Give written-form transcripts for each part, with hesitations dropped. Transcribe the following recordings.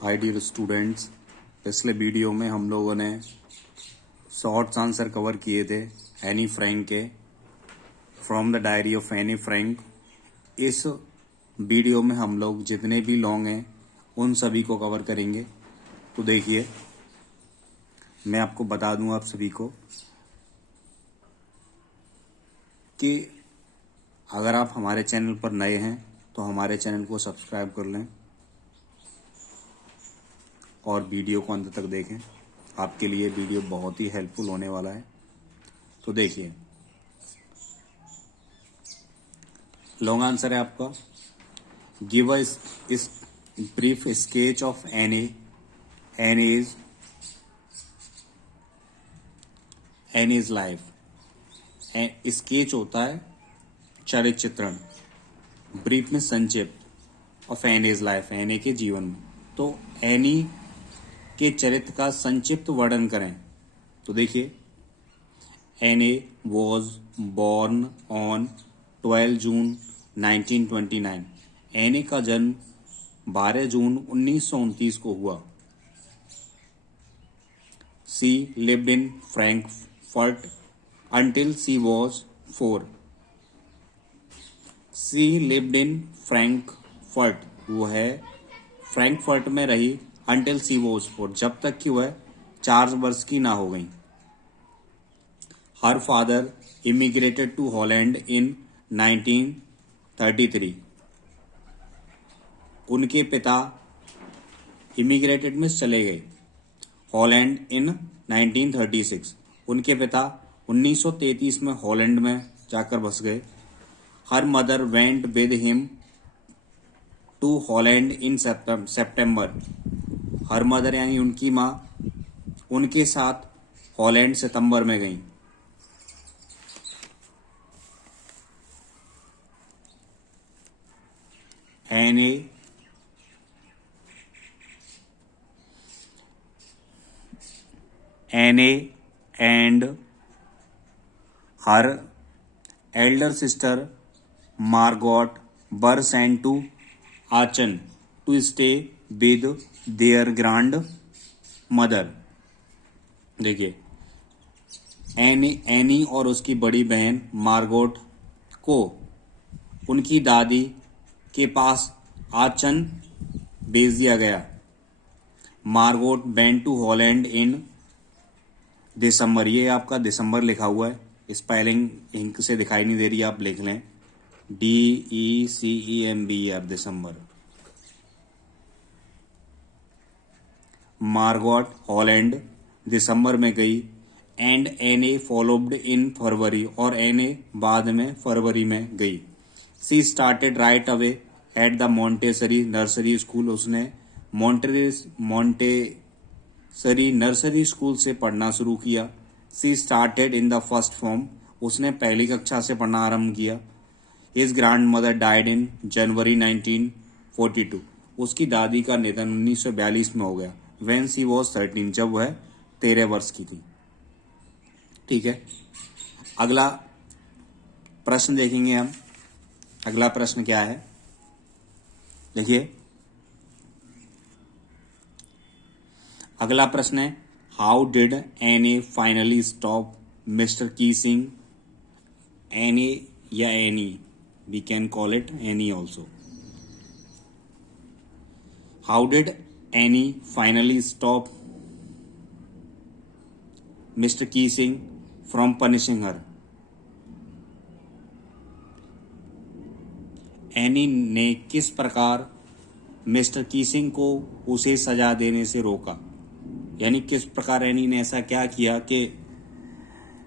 Hi dear students, पिछले video में हम लोगों ने शॉर्ट्स आंसर कवर किए थे एनी फ्रैंक के from the diary of Anne Frank. इस वीडियो में हम लोग जितने भी लॉन्ग हैं उन सभी को कवर करेंगे। तो देखिए, मैं आपको बता दूं आप सभी को कि अगर आप हमारे चैनल पर नए हैं तो हमारे चैनल को सब्सक्राइब कर लें और वीडियो को अंत तक देखें। आपके लिए वीडियो बहुत ही हेल्पफुल होने वाला है। तो देखिए, लॉन्ग आंसर है आपका, give us is brief sketch of Anne's life. Sketch होता है चरित्र चित्रण, ब्रीफ में संक्षिप्त, of Anne's life, Anne के जीवन में। तो एनी के चरित्र का संक्षिप्त वर्णन करें। तो देखिए, Anne was born on 12 June 1929। Anne का जन्म 12 जून 1929 को हुआ। She lived in Frankfurt until she was 4. She lived in Frankfurt, वो है फ्रैंकफर्ट में रही, until she was 4, जब तक कि वह 4 वर्ष की ना हो गई। Her father immigrated to Holland in 1933। उनके पिता इमिग्रेटेड में चले गए हॉलैंड इन 1936। उनके पिता 1933 में हॉलैंड में जाकर बस गए। Her mother went with him to Holland in September. Her mother यानी उनकी माँ उनके साथ हॉलैंड सितंबर में गई। एने and her elder sister Margot were sent to Aachen to stay with their grandmother। देखिए, एनी और उसकी बड़ी बहन मार्गोट को उनकी दादी के पास आचन भेज दिया गया। मार्गोट वेंट टू हॉलैंड इन दिसंबर। ये आपका दिसंबर लिखा हुआ है, स्पेलिंग इंक से दिखाई नहीं दे रही, आप लिख लें DECEMBER, दिसंबर। मार्गोट हॉलैंड दिसंबर में गई। एंड एने फॉलोड इन फरवरी, और एने बाद में फरवरी में गई। She started right away at the Montessori nursery school. उसने मोंटेसरी नर्सरी स्कूल से पढ़ना शुरू किया। She started in the first form. उसने पहली कक्षा से पढ़ना आरंभ किया। His grandmother died in January 1942। उसकी दादी का निधन 1942 में हो गया। व्हेन सी वॉज 13, जब वह 13 वर्ष की थी। ठीक है, अगला प्रश्न देखेंगे हम। अगला प्रश्न क्या है, देखिए, अगला प्रश्न है, how did Anne finally stop Mister Keesing. Anne या Anne, we can call it Anne also. How did Anne finally stop Mister Keesing from punishing her. Anne ने किस प्रकार मिस्टर कीसिंग को उसे सजा देने से रोका, यानी किस प्रकार एनी ने ऐसा क्या किया कि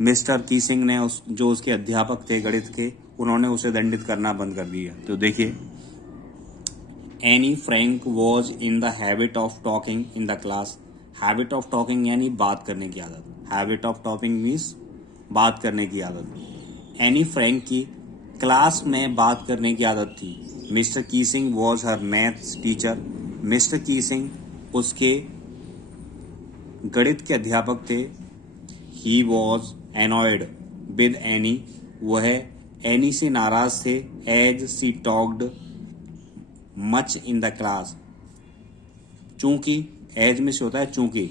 मिस्टर कीसिंग ने जो उसके अध्यापक थे गणित के, उन्होंने उसे दंडित करना बंद कर दिया। तो देखिए, Anne Frank was in the habit of talking in the class. Habit of talking यानी बात करने की आदत। हैबिट ऑफ टॉकिंग मीन्स बात करने की आदत। एनी फ्रैंक की क्लास में बात करने की आदत थी। Mister Keesing was her maths teacher. Mister Keesing उसके गणित के अध्यापक थे। He was annoyed with Anne, वह एनी से नाराज थे। As she talked much in the class, चूंकि, एज में से होता है चूंकि।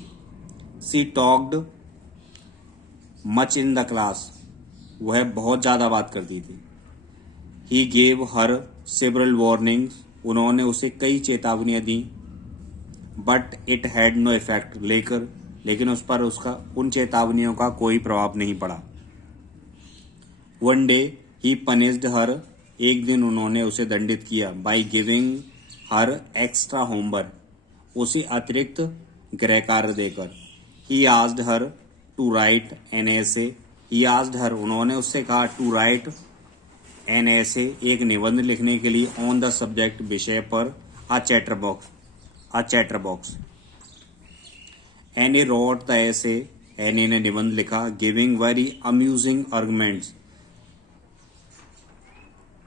She talked much in the class, वह बहुत ज़्यादा बात करती थी। He gave her several warnings, उन्होंने उसे कई चेतावनियां दी। But it had no effect, लेकिन उस पर उसका उन चेतावनियों का कोई प्रभाव नहीं पड़ा। One day he punished her, एक दिन उन्होंने उसे दंडित किया। By giving her extra homework, उसे अतिरिक्त गृह कार्य देकर। He asked her to write an essay, he asked her, उन्होंने उससे कहा टू राइट एन एसे, एक निबंध लिखने के लिए, ऑन द सब्जेक्ट, विषय पर, a chatterbox. Anne wrote the essay, Anne ने निबंध लिखा। Giving very amusing arguments,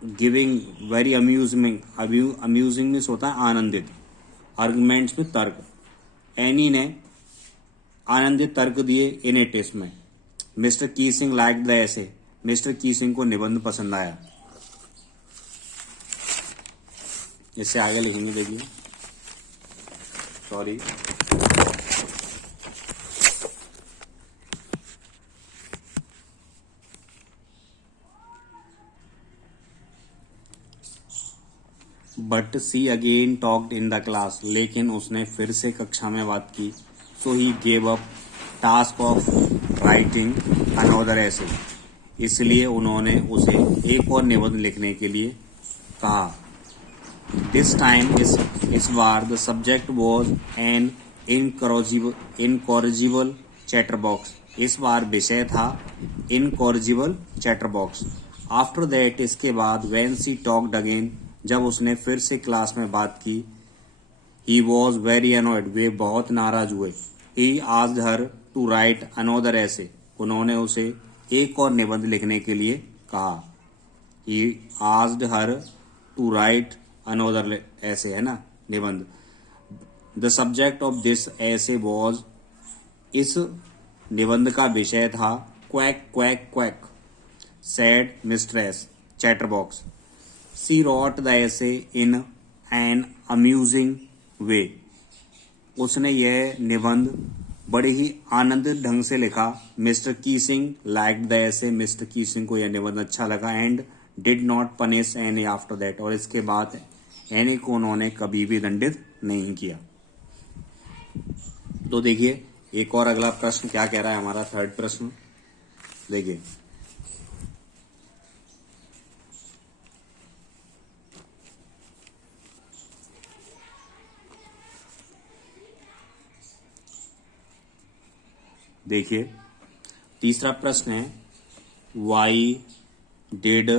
giving very amusing means होता है आनंदित, आर्गुमेंट्स में तर्क। एनी ने आनंदित तर्क दिए इन ए टेस्ट में। Mister Keesing like the essay, Mister Keesing को निबंध पसंद आया। इससे आगे लिखेंगे, देखिए, sorry, but she again talked in the class, लेकिन उसने फिर से कक्षा में बात की। So he gave up task of writing another essay, इसलिए उन्होंने उसे एक और निबंध लिखने के लिए कहा। दिस टाइम, इस बार, the subject was an incorrigible chatterbox, इस बार विषय था incorrigible chatterbox. After that, इसके बाद, व्हेन सी टॉक्ड अगेन, जब उसने फिर से क्लास में बात की, ही वॉज वेरी अनॉयड, वे बहुत नाराज हुए। He asked her to write another essay, उन्होंने उसे एक और निबंध लिखने के लिए कहा। He asked her to write another essay, है ना, निबंध। The subject of this essay was, इस निबंध का विषय था quack quack quack, said mistress chatterbox. She wrote the essay in N amusing वे, उसने यह निबंध बड़े ही आनंदित ढंग से लिखा। Mister Keesing like the essay, Mister Keesing को यह निबंध अच्छा लगा। And did not punish any after that, और इसके बाद एनी को उन्होंने कभी भी दंडित नहीं किया। तो देखिए, एक और अगला प्रश्न क्या कह रहा है हमारा, थर्ड प्रश्न देखिए। देखिए, तीसरा प्रश्न है, why did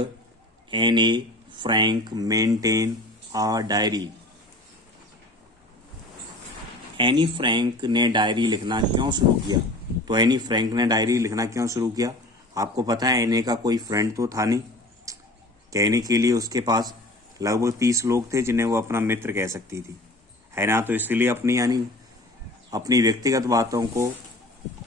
Anne Frank maintain a diary, Anne Frank ने डायरी लिखना क्यों शुरू किया। तो एनी फ्रैंक ने डायरी लिखना क्यों शुरू किया, आपको पता है एनी का कोई फ्रेंड तो था नहीं, कहने के लिए उसके पास लगभग 30 लोग थे जिन्हें वो अपना मित्र कह सकती थी, है ना। तो इसलिए अपनी व्यक्तिगत बातों को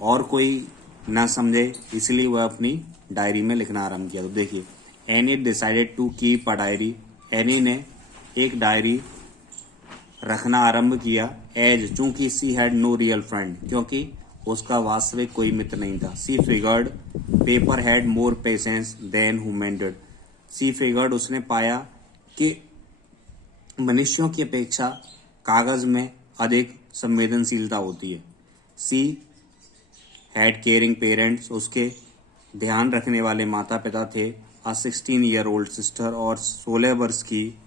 और कोई ना समझे, इसलिए वह अपनी डायरी में लिखना आरंभ किया। तो देखिए, Anne decided to keep a diary, Anne ने एक डायरी रखना आरंभ किया। एज, चूंकि she had no real friend, क्योंकि उसका वास्तविक कोई मित्र नहीं था। She figured paper had more patience than human, she figured, उसने पाया कि मनुष्यों की अपेक्षा कागज में अधिक संवेदनशीलता होती है। सी हैड केयरिंग पेरेंट्स, उसके ध्यान रखने वाले माता पिता थे। अ 16-year-old सिस्टर, और 16 वर्ष की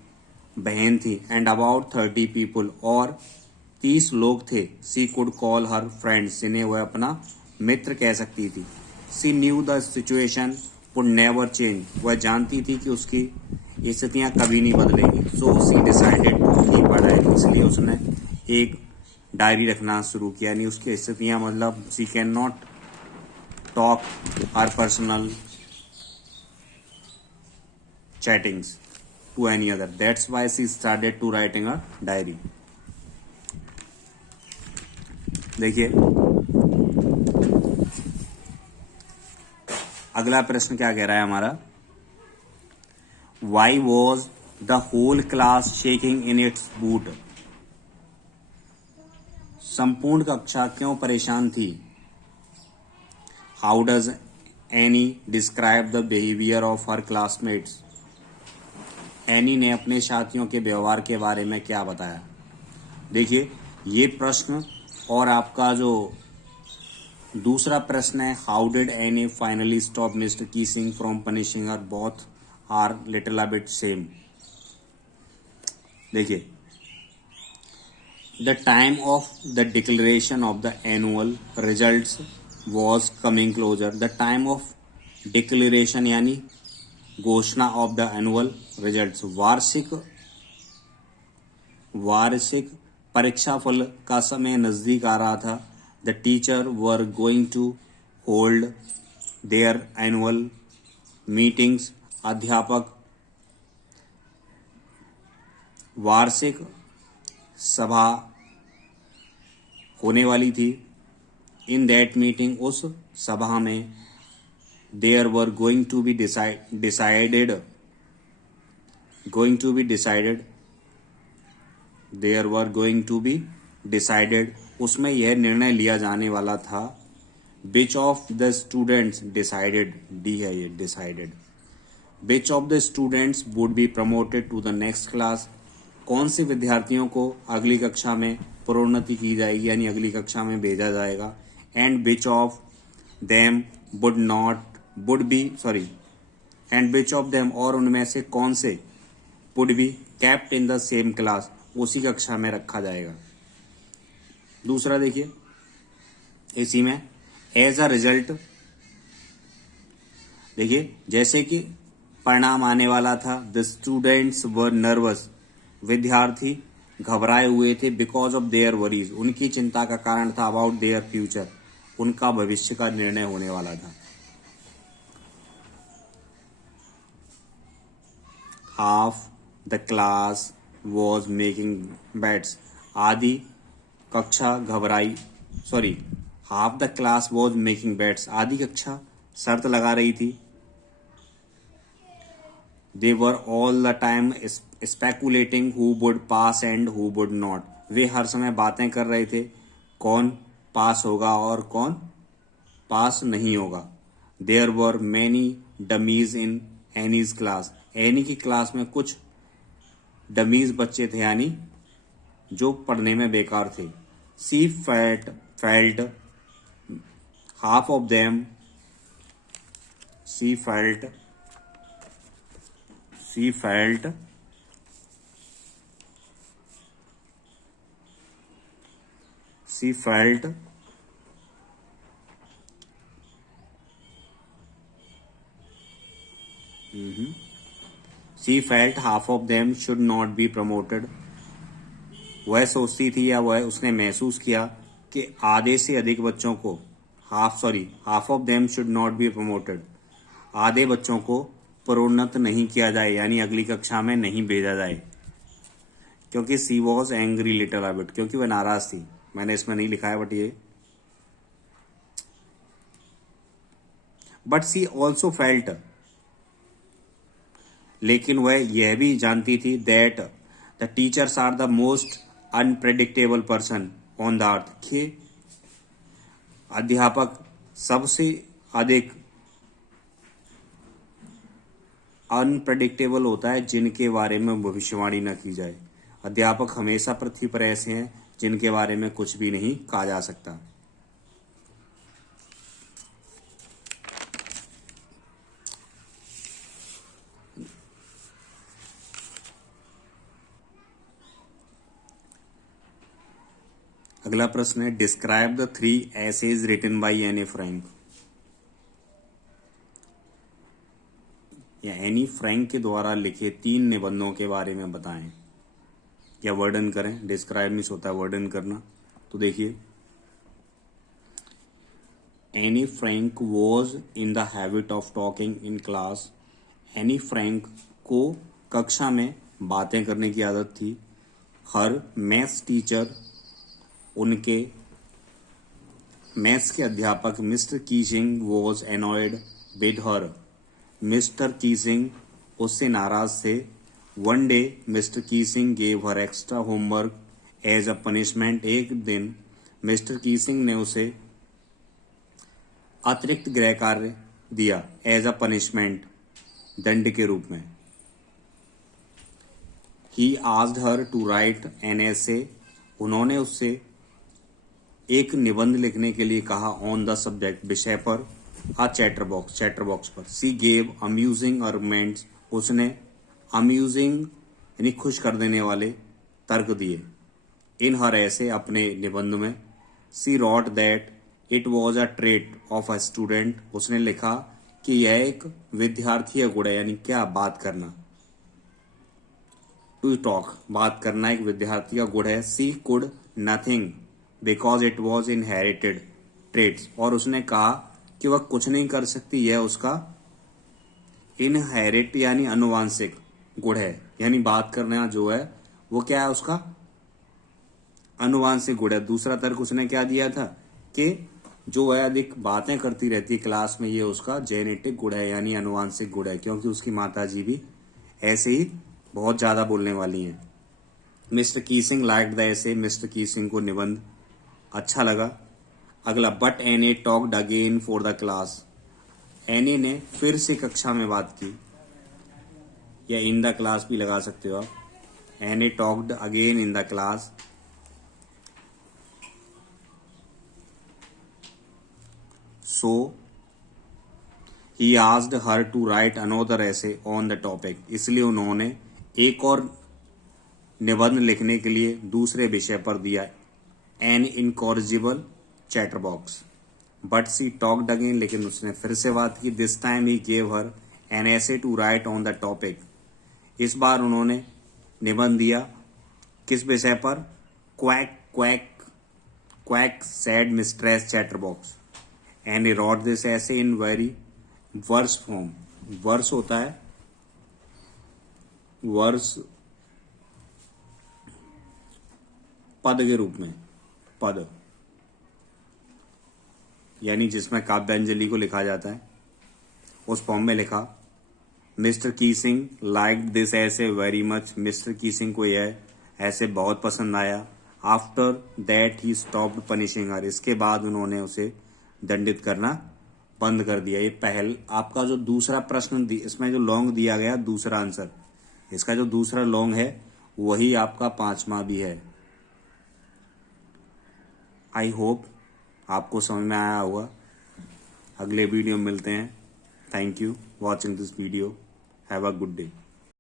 बहन थी। एंड अबाउट 30 पीपल, और 30 लोग थे। She could call her friends, जिन्हें वह अपना मित्र कह सकती थी। She knew the situation would never change, वह जानती थी कि उसकी स्थितियां कभी नहीं बदलेंगी। So she decided to keep a diary, इसलिए उसने एक डायरी रखना शुरू किया। यानी उसकी स्थितियां, मतलब she can not talk her personal chattings to any other. That's why she started to writing a diary. देखिए, अगला प्रश्न क्या कह रहा है हमारा, Why was the whole class shaking in its boot? संपूर्ण कक्षा क्यों परेशान थी? How does any describe the behaviour of her classmates? Any ने अपने साथियों के व्यवहार के बारे में क्या बताया? देखिए, ये प्रश्न और आपका जो दूसरा प्रश्न है how did Anne finally stop Mister Keesing from punishing her, both are little a bit same. देखिए, the time of the declaration of the annual results was coming closer. The time of declaration यानी घोषणा of the annual results, वार्षिक परीक्षाफल का समय नजदीक आ रहा था। The teacher were going to hold their annual meetings, अध्यापक वार्षिक सभा होने वाली थी। इन दैट मीटिंग, उस सभा में, there were going to be decided there were going to be decided, उसमें यह निर्णय लिया जाने वाला था। Which of the students, decided, डी है ये, decided. Which of the students would be promoted to the next class, कौन से विद्यार्थियों को अगली कक्षा में प्रोन्नति की जाएगी यानी अगली कक्षा में भेजा जाएगा। एंड विच ऑफ देम और उनमें से कौन से would be kept in the same class, उसी कक्षा में रखा जाएगा। दूसरा देखिए, इसी में एज अ रिजल्ट, देखिए जैसे कि परिणाम आने वाला था, द स्टूडेंट्स वर नर्वस, विद्यार्थी घबराए हुए थे, बिकॉज ऑफ देयर वरीज, उनकी चिंता का कारण था, अबाउट देयर फ्यूचर, उनका भविष्य का निर्णय होने वाला था। Half the class was making bets, आधी कक्षा half the class was making bets, आधी कक्षा शर्त लगा रही थी। They were all the time speculating who would pass and who would not, वे हर समय बातें कर रहे थे कौन पास होगा और कौन पास नहीं होगा। There were many dummies in Anne's class, Anne की क्लास में कुछ डमीज बच्चे थे यानी जो पढ़ने में बेकार थे। सी felt half of them, C felt half of them should not be promoted, वह सोचती थी या वह उसने महसूस किया कि आधे से अधिक बच्चों को half of them should not be promoted, आधे बच्चों को प्रोन्नत नहीं किया जाए यानी अगली कक्षा में नहीं भेजा जाए। क्योंकि सी वॉज एंग्री लिटिल बिट, क्योंकि वह नाराज थी। मैंने इसमें नहीं लिखा है बट ये, बट सी ऑल्सो फेल्ट, लेकिन वह यह भी जानती थी that the teachers are the most unpredictable person on the earth, कि अध्यापक सबसे अधिक अनप्रेडिक्टेबल होता है जिनके बारे में भविष्यवाणी न की जाए। अध्यापक हमेशा पृथ्वी पर ऐसे हैं जिनके बारे में कुछ भी नहीं कहा जा सकता। अगला प्रश्न है describe the 3 essays written by Anne Frank, या एनी फ्रैंक के द्वारा लिखे 3 निबंधों के बारे में बताएं या वर्णन करें। डिस्क्राइब मीन्स होता है वर्णन करना। तो देखिए, Anne Frank was in the habit of talking in class, Anne Frank को कक्षा में बातें करने की आदत थी। हर मैथ्स टीचर, उनके मैथ्स के अध्यापक Mister Keesing was annoyed with her, Mister Keesing उससे नाराज थे। One day Mister Keesing gave her extra homework as a punishment, एक दिन मिस्टर कीसिंग ने उसे अतिरिक्त गृह कार्य दिया एज अ पनिशमेंट, दंड के रूप में। He asked her to write an essay, उन्होंने उससे एक निबंध लिखने के लिए कहा ऑन द सब्जेक्ट, विषय पर, अ चैटर बॉक्स पर। सी गेव अम्यूजिंग आर्गुमेंट्स, उसने अम्यूजिंग यानी खुश कर देने वाले तर्क दिए। इन हर ऐसे, अपने निबंध में। She wrote that it was a trait of a student, उसने लिखा कि यह एक विद्यार्थी का गुण है, यानी क्या, बात करना। टू टॉक, बात करना एक विद्यार्थी का गुण है। She could nothing because it was inherited traits, और उसने कहा कि वह कुछ नहीं कर सकती, यह उसका इनहेरिट यानी अनुवांशिक गुण है। यानी बात करना जो है वो क्या है, उसका अनुवांशिक गुण है। दूसरा तर्क उसने क्या दिया था कि जो है अधिक बातें करती रहती है क्लास में, ये उसका जेनेटिक गुण है यानी अनुवांशिक गुण है, क्योंकि उसकी माताजी भी ऐसे ही बहुत ज्यादा बोलने वाली हैं। Mister Keesing liked the essay, Mister Keesing को निबंध अच्छा लगा। अगला, but any talked again for the class, any ने फिर से कक्षा में बात की, या इन द क्लास भी लगा सकते हो आप। Anne talked again in the class, so he asked her to write another essay on the topic, इसलिए उन्होंने एक और निबंध लिखने के लिए दूसरे विषय पर दिया an incorrigible chatterbox. But she talked again, लेकिन उसने फिर से बात की। This time he gave her an essay to write on the topic, इस बार उन्होंने निबंध दिया किस विषय पर, quack quack quack said mistress chatterbox, and he wrote this essay in very verse form. Verse होता है, वर्स पद के रूप में, पद यानी जिसमें काव्यांजलि को लिखा जाता है, उस फॉर्म में लिखा। Mister Keesing liked this essay very much, Mister Keesing को यह ऐसे बहुत पसंद आया। After that he stopped punishing her, इसके बाद उन्होंने उसे दंडित करना बंद कर दिया। ये पहल आपका जो दूसरा प्रश्न इसमें जो लॉन्ग दिया गया दूसरा आंसर, इसका जो दूसरा लॉन्ग है वही आपका 5वां भी है। आई होप आपको समझ में आया होगा। अगले वीडियो में मिलते हैं। Thank you watching this video. Have a good day.